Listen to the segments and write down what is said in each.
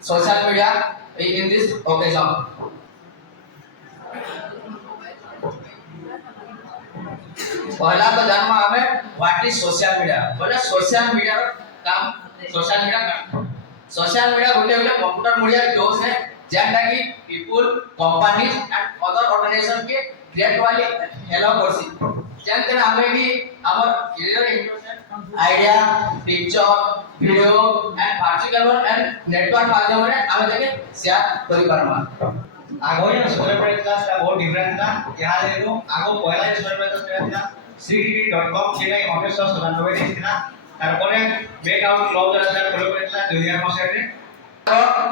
social media in this occasion. पहला तो जानवा हमें व्हाट इज सोशल मीडिया बोले सोशल मीडिया काम सोशल मीडिया गोटे गोटे कंप्यूटर मीडिया टूल्स है जेंटा की people companies and other organisation के क्रिएट वाली हेलो करसी जेंते हमें की हमर clear idea picture video and particular and network माध्यम रे हमें देखे शेयर करि पारमा आगो ये सोशल मीडिया क्लास का बहुत डिफरेंट था यहाँ देखो आगो पहला ये सोशल मीडिया क्लास था cdt.com જેને 1997 ଥିଲା তারপরে মেক আউট ক্লাব দ্বারা ফলো করেছিল 2000 রে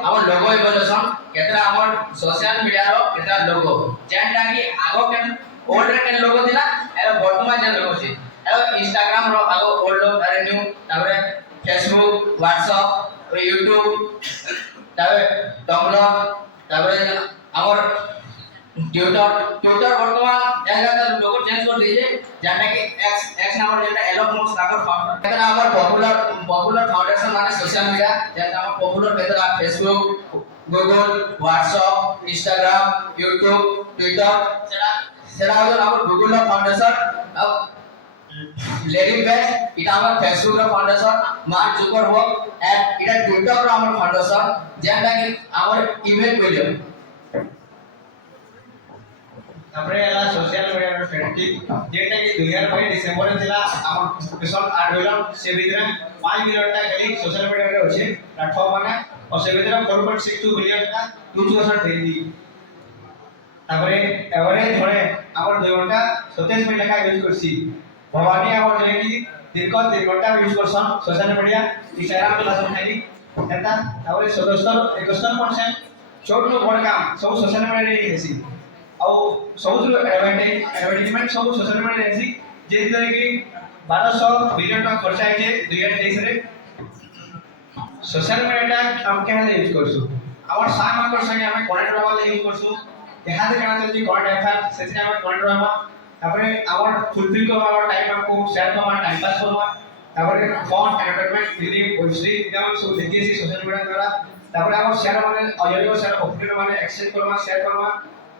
আমার লোগো ইভলিউশন কেতরা আমার সোশ্যাল মিডিয়া रो কেতরা লোগো যেটা কি আগো কেন ওল্ড রে কেন লোগো দিলা এর বর্তমান যে লোগো আছে এর ইনস্টাগ্রাম रो আগো ওল্ড আরে নিউ তারপরে ফেসবুক হোয়াটসঅ্যাপ ইউটিউব তারপরে টম্বলর তারপরে আমার ट्विटर वर्तमान एगा लोगो चेंज कर दीजिए जेटा कि एक्स नाम जेटा एलोन मस्क ताकर फाउंडर केतना हमर पॉपुलर फाउंडेशन माने सोशल मीडिया जेटा हमर पॉपुलर केतना Facebook Google WhatsApp Instagram YouTube Twitter सेटा हमर गूगल फाउंडेशन अब लेडी पेज इटा हमर फेसबुक रो फाउंडेशन मार्क जुकरबर्ग एंड इटा ट्विटर रो हमर फाउंडेशन जेटा कि हमर ईमेल मिलियन তারপরে এলা সোশ্যাল মিডিয়ার ফ্রেন্ডশিপ যেটা কি 2022 ডিসেম্বরে ଥିଲା আমার মিশন 8 মিলিয়ন সে ভিতরে 5 মিলিয়ন টা খালি সোশ্যাল মিডিয়ারে আছে প্ল্যাটফর্ম মানে আর সে ভিতরে 4.62 মিলিয়ন টা 2000 দেইলি তারপরে এভারেজ ধরে আমার 2 ঘন্টা 27 মিনিট কা ইউজ করছি ভবানী আমার যে কি দীর্ঘ 3 ঘন্টা ইউজ করছন সোশ্যাল মিডিয়া ইনস্টাগ্রাম ক্লাস খালি এটা তারপরে 71% ছোট বড় কাম সব সোশ্যাল মিডিয়ারে হেসি ଆଉ ସବୁଥିରୁ ଆଡଭାର୍ଟାଇଜମେଣ୍ଟ ସବୁ ସୋସିଆଲ ମିଡ଼ିଆରେ ଆସି ଯେଥିରେ କି 1200 ବିଲିୟନ ଟଙ୍କା ଖର୍ଚ୍ଚ ହେଇଛି 2023 ରେ ସୋସିଆଲ ମିଡ଼ିଆଟା ଆମେ କେମିତି ୟୁଜ କରୁଛୁ ଆମର ସାଙ୍ଗମାନଙ୍କ ସାଙ୍ଗେ ଆମେ କନେକ୍ଟ ରହିବା ଲାଗି ୟୁଜ କରୁଛୁ ଏହାଦେ କାଣା ଚାଲିଛି କରେଣ୍ଟ ଆଫେୟାର ସେଥିରେ ଆମେ କନେକ୍ଟ ରହିବା ତାପରେ ଆମର ଫୁଲଫିଲ କରିବା ଆମର ଟାଇମ ଆମକୁ ସେୟାର କରିବା ଟାଇମ ପାସ୍ କରିବା ତାପରେ fun entertainment film web series ଆମେ ସବୁ ଦେଖି ଆସି ସୋସିଆଲ ମିଡ଼ିଆ ଦ୍ୱାରା ତାପରେ ଆମର ସେୟାର ମାନେ ଅଜୟ ସେୟାର ଅପଡେଟ ମାନେ ଏକ୍ସଚେଞ୍ଜ କରିବା ସେୟାର କରିବା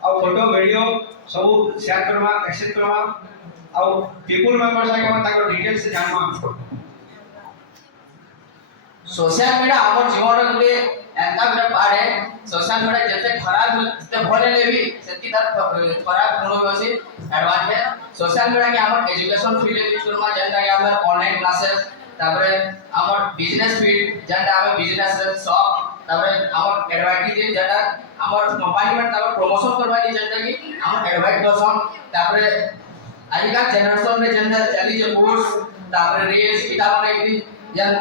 ଆଉ ଫଟୋ ଭିडिଓ ସବୁ शेयर करवा एक्सेप्ट करवा ଆଉ पीपल मेंबर साके हम ताको डिटेल्स जानवा सोशल मीडिया हमर जीवन रे एंता गुटे पार्ट है सोशल मीडिया जते खराब जते भले लेबी सेति तार खराब गुण भी अछि एडवांटेज सोशल मीडिया के हमर एजुकेशन फील्ड यूज करवा जेंता कि हमर ऑनलाइन क्लासेस तापरे हमर बिजनेस फील्ड जेंता हम बिजनेस शॉप तापरे हमर एडवर्टाइजिंग जेंता हमर कंपनी में तापर प्रमोशन करवा दी जेंता कि हमर एडवर्टाइज करसन तापरे आजिका जनरेशन में जेंता चली जे कोर्स तापरे रील्स इटा माने कि जन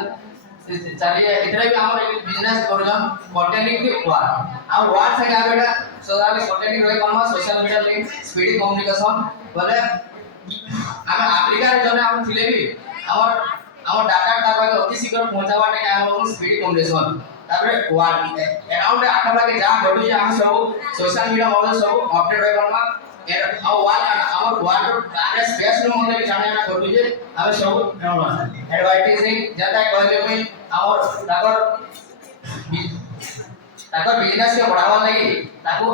चलिए इतने भी हमर एक बिजनेस करजन कंटेंट की वार आ वार से का बेटा सोशल कंटेंट रहे कम social media link speed communication बोले हम अफ्रीका रे जने हम थिले भी हमर डाटा तापर अति शीघ्र पहुंचाबाटे हम स्पीड कम्युनिकेशन तापर वार अराउंड आठा के जा घटु हम सब सोशल मीडिया मॉडल सब अपडेट रहे कम और वाल हमर वार कार्य स्पेस में मते जाने ना घटु जे हम सब एडवर्टाइजिंग जाता कहले में हमर तापर बिजनेस के बढ़ावा लगी ताको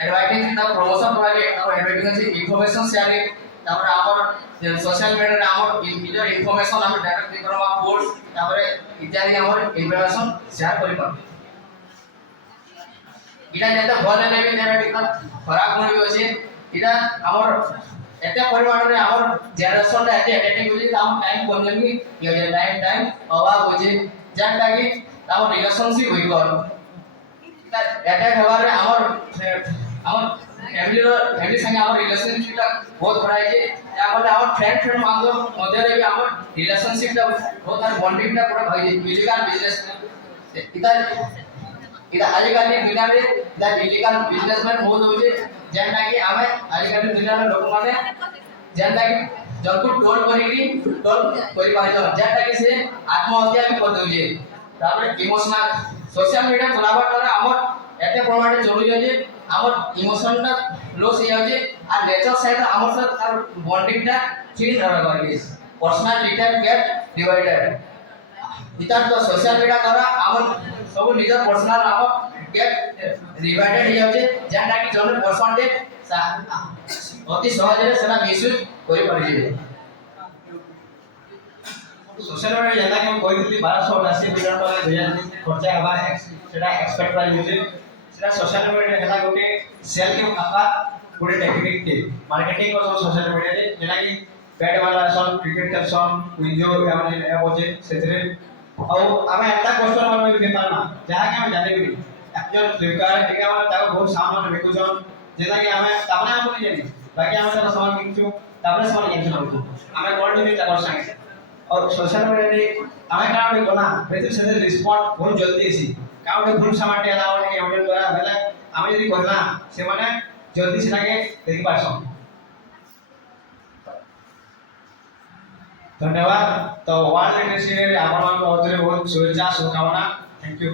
एडवर्टाइजिंग ता प्रमोशन करले और एडवर्टाइजिंग इंफॉर्मेशन शेयरिंग तापर हमर सोशल मीडिया रे हमर इंडिविजुअल इंफॉर्मेशन हम डायरेक्ट करवा पोस्ट तापर इत्यादि हमर इंफॉर्मेशन शेयर करि पार इटा जेते भले लेबी थेरेटिकल खराब गुण भी अछि इटा हमर एते परिमाण रे हमर जनरेशन रे एते एडिटिंग होजी हम टाइम कम लेबी ये टाइम अभाव होजी जेंटा कि हमर रिलेशनशिप होई गल अटैक होवा रे हमर फैमिली संगे हमर रिलेशनशिप बहुत बड़ा है या बोले हमर फ्रेंड मांगो मध्य रे भी हमर रिलेशनशिप बहुत सारे बॉन्डिंग पूरा भाई इलीगल बिजनेस इदा आजिकल दुनिया रे द इलीगल बिजनेसमैन बहुत होजे जेंटा कि हमें आजिकल दुनिया रे लोक माने जेंटा कि जनको टोल करी पाइलो जेंटा कि से आत्महत्या भी कर दोजे तापर इमोशनल सोशल मीडिया चलाबा द्वारा हमर एते प्रमाण जरूरी है जे हमर इमोशन ता लॉस हो जाजे आ नेचर साइड हमर साथ बॉन्डिंग ता चेंज होवे करके पर्सनल डिटेल गेट डिवाइडेड इता तो सोशल मीडिया द्वारा हमर ସବୁ ନିଜ ପର୍ସନାଲ ଆମ ଡିଭାଇଡେଡ ହେଇଯାଉଛି ଯେନ୍ଟା କି ଜଣେ ପର୍ସନଟେ ଅତି ସହଜରେ ସେଟା ମିସୟୁଜ କରିପାରିବେ। सोशल मीडिया जेना कि हम कहली 1280 मिलियन टका 2000 खर्चा हवा सेटा एक्सपेक्ट प्राइस होचे सेटा सोशल मीडिया हेला गोटे सेल के आकार गोटे टेक्निक के मार्केटिंग को सोशल मीडिया रे जेना कि बैट वाला सन क्रिकेट कैप्शन वीडियो हमने ऐप होचे सेतरे और हमें एटा कस्टमर माने भी बेपार ना जहा कि हम जाने भी एक्चुअल फ्लिपकार्ट के हम ताको बहुत सामान बेकुजन जेना कि हमें तापने हम नहीं जानी बाकी हमें ताको सामान किछु तापने सामान किछु हमको हमें कोड भी ताको संगे और सोशल मीडिया रे हमें काम भी कोना बेसिक से रिस्पोंड बहुत जल्दी सी काम में भूल सामान टे अलाउ नहीं हमने द्वारा बेले हमें यदि कहला से माने जल्दी से लागे देखि पाछो। धन्यवाद। तो वर्ल्ड लिटरेसी रे आपण बहुत शुभेच्छा शुभकामना। Thank you.